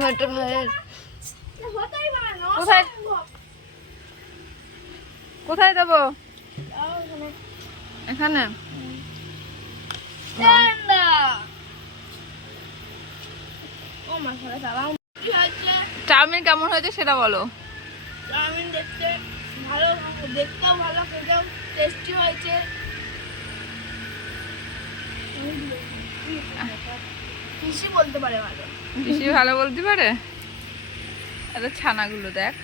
মোটু ভাইয়ের কোথায় কোথায় দেবো? এখানে। চাউমিন কেমন হয়েছে সেটা বলো। চাউমিন দেখতে ভালো, দেখতেও ভালো, খেতেও টেস্টি হয়েছে। পিসি বলতে পারে ভালো। পিসি ভালো বলতে পারে। এত ছানাগুলো দেখ।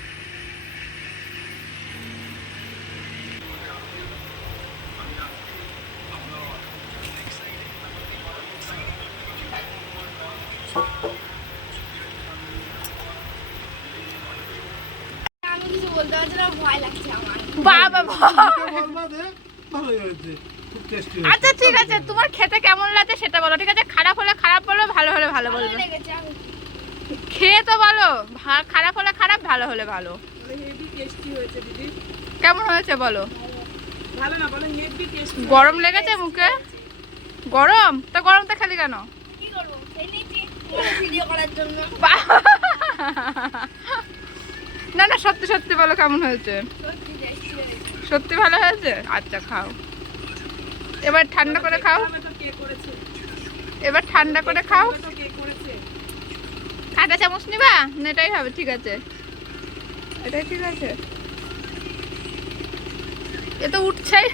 আমি কিছু বলতে পারছি না, ভয় লাগছে আমার। বাবা ভালোই হয়েছে, খুব টেস্টি। আচ্ছা ঠিক আছে, তোমার খেতে কেমন লাগে সেটা বলো। ঠিক আছে, খারাপ হলে খারাপ বলো, ভালো হলে ভালো ভালো বলবে। লেগেছে। আমি খেয়ে তো বলো, খারাপ হলে খারাপ, ভালো হলে ভালো। হেভি টেস্টি হয়েছে দিদি। কেমন হয়েছে বলো। ভালো না বলো, হেভি টেস্টি। গরম লেগেছে মুখে? গরম? তা গরমটা খেলি কেন? কি করব, সেই নিয়েছি ভিডিও করার জন্য। না না, সত্যি সত্যি বলো কেমন হয়েছে। সত্যি টেস্টি হয়েছে। সত্যি ভালো হয়েছে? আচ্ছা খাও, এবার ঠান্ডা করে খাও। তো কে করেছে? এবার ঠান্ডা করে খাও। তো কে করেছে? কাঁটা চামচ নিবা না? এটাই হবে, ঠিক আছে, এটাই ঠিক আছে। এ তো উঠছেই।